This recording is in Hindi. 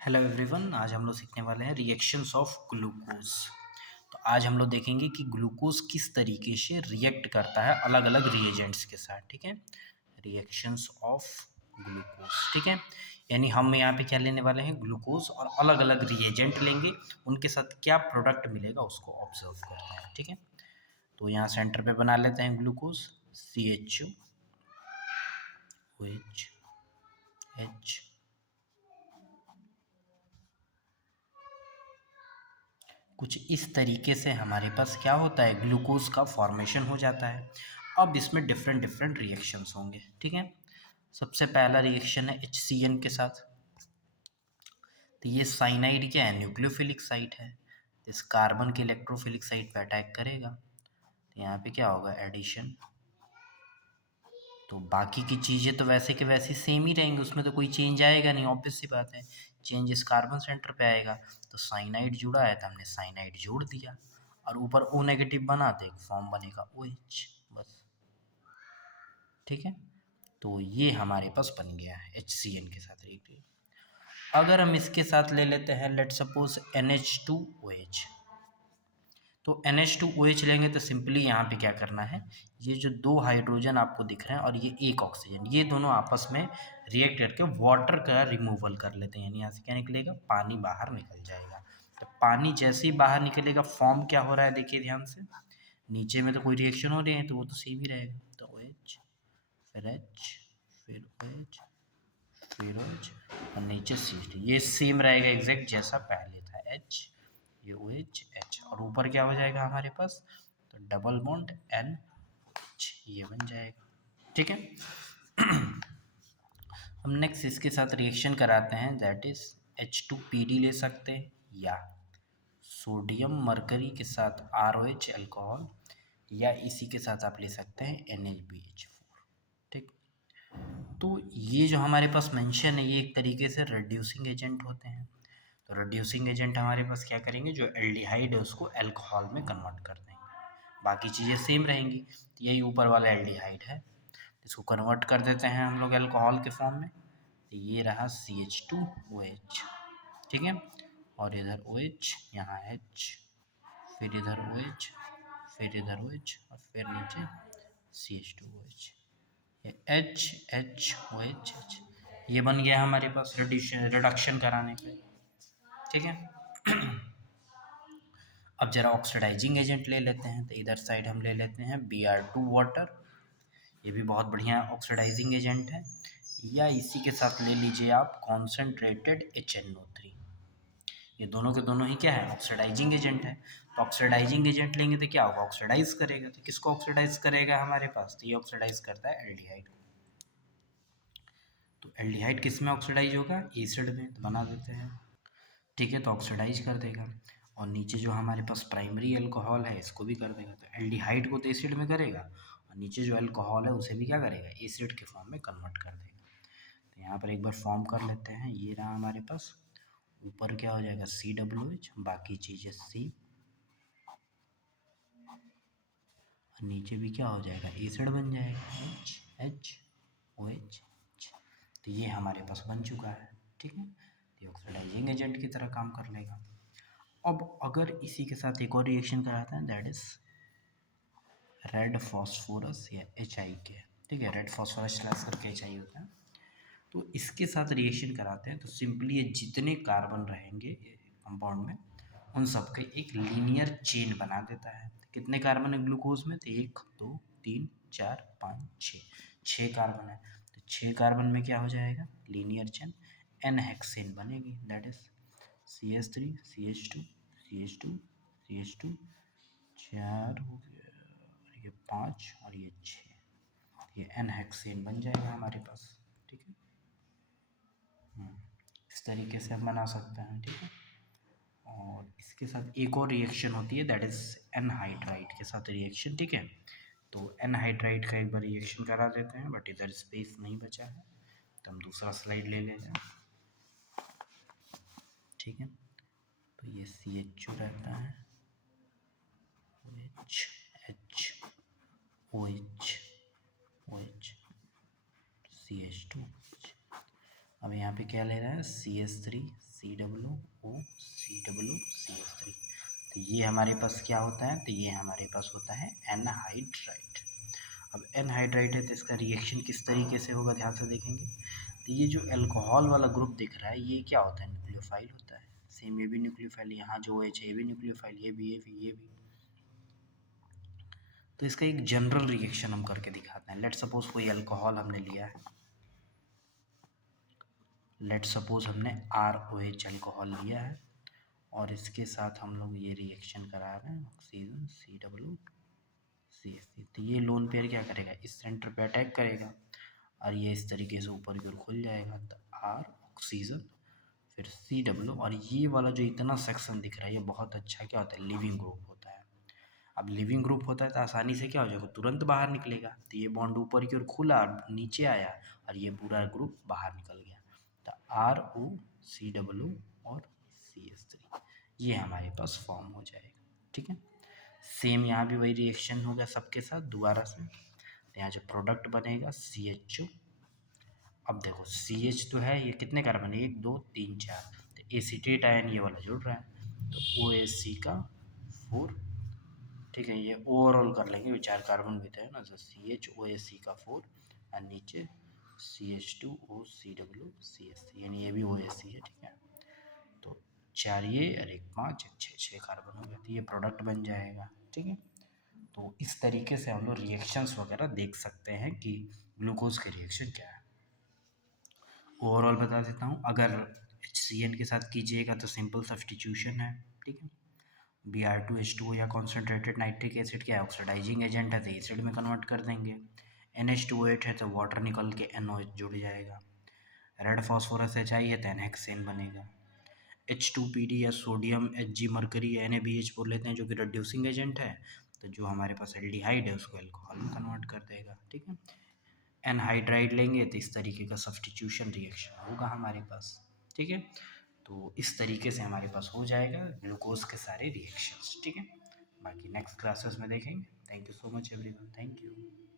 हेलो एवरीवन, आज हम लोग सीखने वाले हैं रिएक्शंस ऑफ ग्लूकोज। तो आज हम लोग देखेंगे कि ग्लूकोज किस तरीके से रिएक्ट करता है अलग अलग रिएजेंट्स के साथ। ठीक है, रिएक्शंस ऑफ ग्लूकोज। ठीक है, यानी हम यहाँ पे क्या लेने वाले हैं, ग्लूकोज और अलग अलग रिएजेंट लेंगे, उनके साथ क्या प्रोडक्ट मिलेगा उसको ऑब्जर्व करते हैं। ठीक है, तो यहाँ सेंटर पे बना लेते हैं ग्लूकोज, CHO OH H। कुछ इस तरीके से हमारे पास क्या होता है, ग्लूकोज का फॉर्मेशन हो जाता है। अब इसमें डिफरेंट डिफरेंट रिएक्शंस होंगे। ठीक है, सबसे पहला रिएक्शन है HCN के साथ। तो ये साइनाइड क्या है, न्यूक्लियोफिलिक साइट है। तो इस कार्बन के इलेक्ट्रोफिलिक साइट पे अटैक करेगा, तो यहाँ पे क्या होगा, एडिशन। तो बाकी की चीज़ें तो वैसे के वैसे सेम ही रहेंगी, उसमें तो कोई चेंज आएगा नहीं, ऑब्वियस सी बात है। चेंज इस कार्बन सेंटर पे आएगा। तो साइनाइड जुड़ा है तो हमने साइनाइड जोड़ दिया, और ऊपर O नेगेटिव बना तो एक फॉर्म बनेगा OH, बस। ठीक है, तो ये हमारे पास बन गया है HCN के साथ रिएक्ट। अगर हम इसके साथ ले लेते हैं, लेट सपोज NH2OH। तो NH2OH लेंगे तो सिंपली यहाँ पे क्या करना है, ये जो दो हाइड्रोजन आपको दिख रहे हैं और ये एक ऑक्सीजन, ये दोनों आपस में रिएक्ट करके वाटर का रिमूवल कर लेते हैं। यानी यहाँ से क्या निकलेगा, पानी बाहर निकल जाएगा। तो पानी जैसे ही बाहर निकलेगा, फॉर्म क्या हो रहा है देखिए ध्यान से, नीचे में तो कोई रिएक्शन हो रही है तो वो तो सेम ही रहेगा। तो OH फिर H फिर OH फिर OH और नीचे CH2, ये सेम रहेगा एग्जैक्ट जैसा पहले था। H, ये OH H, और ऊपर क्या हो जाएगा हमारे पास, तो डबल बॉन्ड NH, ये बन जाएगा। ठीक है, हम नेक्स्ट इसके साथ रिएक्शन कराते हैं, दैट इज H2PD ले सकते हैं, या सोडियम मरकरी के साथ ROH अल्कोहल, या इसी के साथ आप ले सकते हैं NaBH4। ठीक, तो ये जो हमारे पास मेंशन है, ये एक तरीके से रिड्यूसिंग एजेंट होते हैं। तो रिड्यूसिंग एजेंट हमारे पास क्या करेंगे, जो एल्डिहाइड है उसको अल्कोहल में कन्वर्ट कर देंगे, बाकी चीज़ें सेम रहेंगी। तो यही ऊपर वाला एल्डिहाइड है, इसको कन्वर्ट कर देते हैं हम लोग अल्कोहल के फॉर्म में। तो ये रहा CH2OH। ठीक है, और इधर OH, यहाँ H, फिर इधर OH, फिर इधर OH, और फिर नीचे CH2OH। ये HHOH, ये बन गया हमारे पास रिडक्शन कराने पे। ठीक है, अब जरा ऑक्सीडाइजिंग एजेंट ले लेते हैं, तो इधर साइड हम ले लेते हैं Br2 वाटर, ये भी बहुत बढ़िया ऑक्सीडाइजिंग एजेंट है। या इसी के साथ ले लीजिए आप कॉन्सेंट्रेटेड HNO3, ये दोनों के दोनों ही क्या है, ऑक्सीडाइजिंग एजेंट है। तो ऑक्सीडाइजिंग एजेंट लेंगे तो क्या होगा, ऑक्सीडाइज करेगा। तो किसको ऑक्सीडाइज करेगा हमारे पास, तो ये ऑक्सीडाइज करता है एल्डिहाइड को। तो एल्डिहाइड किस में ऑक्सीडाइज होगा, एसिड में, तो बना देते हैं। ठीक है, तो ऑक्सीडाइज कर देगा, और नीचे जो हमारे पास प्राइमरी अल्कोहल है इसको भी कर देगा। तो एल्डिहाइड को तो एसिड में करेगा, और नीचे जो अल्कोहल है उसे भी क्या करेगा, एसिड के फॉर्म में कन्वर्ट कर देगा। तो यहाँ पर एक बार फॉर्म कर लेते हैं, ये रहा हमारे पास, ऊपर क्या हो जाएगा COOH, बाकी चीज़ें C, और नीचे भी क्या हो जाएगा, एसिड बन जाएगा HHOH। तो ये हमारे पास बन चुका है। ठीक है, ये ऑक्सीडाइजिंग एजेंट की तरह काम कर लेगा। अब अगर इसी के साथ एक और रिएक्शन कराते हैं, दैट इज रेड फॉस्फोरस या HIK। ठीक है, रेड फॉस्फोरस स्लैश करके HI होता है। तो इसके साथ रिएक्शन कराते हैं, तो सिंपली ये जितने कार्बन रहेंगे कंपाउंड में, उन सबके एक लीनियर चेन बना देता है। कितने कार्बन है ग्लूकोज में, तो 1 2 3 4 5 6, 6 कार्बन है। तो 6 कार्बन में क्या हो जाएगा, लीनियर चेन N हेक्सेन बनेगी, that is CH3 CH2 CH2 CH2, 4 हो गया, और ये 5 और ये 6, ये N हेक्सेन बन जाएगा हमारे पास। ठीक है, इस तरीके से हम बना सकते हैं। ठीक है, और इसके साथ एक और रिएक्शन होती है, दैट इज एनहाइड्राइड के साथ रिएक्शन। ठीक है, तो एनहाइड्राइड का एक बार रिएक्शन करा देते हैं, बट इधर स्पेस नहीं बचा है तो हम दूसरा स्लाइड ले लेते हैं। ठीक है, तो ये CHO रहता है, OH H OH OH CH2, अब यहाँ पे क्या ले रहा है, CH3 COO, COO, CH3। तो ये हमारे पास क्या होता है, तो ये हमारे पास होता है एनहाइड्राइड। अब एनहाइड्राइड है तो इसका रिएक्शन किस तरीके से होगा, ध्यान से देखेंगे। तो ये जो अल्कोहल वाला ग्रुप दिख रहा है ये क्या होता है, न्यूक्लियोफाइल होता है। सेम ये भी न्यूक्लियोफाइल, यहाँ जो OH है ये भी न्यूक्लियोफाइल, ये भी। तो इसका एक जनरल रिएक्शन हम करके दिखाते हैं। लेट सपोज कोई अल्कोहल हमने लिया है, लेट सपोज हमने ROH अल्कोहल लिया है और इसके साथ हम लोग ये रिएक्शन करा रहे हैं, ऑक्सीजन COO, CH3। तो ये लोन पेयर क्या करेगा, इस सेंटर पे अटैक करेगा और ये इस तरीके से ऊपर की ओर खुल जाएगा। तो R ऑक्सीजन, फिर COO, और ये वाला जो इतना सेक्शन दिख रहा है ये बहुत अच्छा क्या होता है, लिविंग ग्रुप होता है। अब लिविंग ग्रुप होता है तो आसानी से क्या हो जाएगा, तुरंत बाहर निकलेगा। तो ये बॉन्ड ऊपर की ओर खुला और नीचे आया और ये पूरा ग्रुप बाहर निकल गया। तो ROCOO और CH3 ये हमारे पास फॉर्म हो जाएगा। ठीक है, सेम यहाँ भी वही रिएक्शन होगा सबके साथ दोबारा से। तो यहाँ जो प्रोडक्ट बनेगा CHO। अब देखो CH तो है, ये कितने कार्बन है, 1 2 3 4। तो एसीटेट आयन ये वाला जुड़ रहा है तो OHC का 4। ठीक है, ये ओवरऑल कर लेंगे, 4 कार्बन भी थे ना, तो CHOHC का 4 और नीचे CH2OCOO, यानी ये भी OHC है। ठीक है, तो 4 ये और 1 5 6 कार्बन हो गए, तो ये प्रोडक्ट बन जाएगा। ठीक है, तो इस तरीके से हम लोग रिएक्शंस वगैरह देख सकते हैं कि ग्लूकोज के रिएक्शन क्या है। ओवरऑल बता देता हूँ, अगर HCN के साथ कीजिएगा तो सिंपल सब्स्टिट्यूशन है। ठीक है, Br2H2O या कॉन्सेंट्रेटेड नाइट्रिक एसिड क्या है, ऑक्सीडाइजिंग एजेंट है तो एसिड में कन्वर्ट कर देंगे। NH2O8 है तो वाटर निकल के NOH जुड़ जाएगा। रेड फॉस्फोरस HI है तो एनहेक्सेन बनेगा। H2PD या सोडियम Hg मरकरी NaBH बोल लेते हैं जो कि रिड्यूसिंग एजेंट है, तो जो हमारे पास एल्डिहाइड है उसको एल्कोहल में कन्वर्ट कर देगा। ठीक है, एनहाइड्राइड लेंगे तो इस तरीके का सब्स्टिट्यूशन रिएक्शन होगा हमारे पास। ठीक है, तो इस तरीके से हमारे पास हो जाएगा ग्लूकोज के सारे रिएक्शंस। ठीक है, बाकी नेक्स्ट क्लासेस में देखेंगे। Thank you so much everyone, thank you.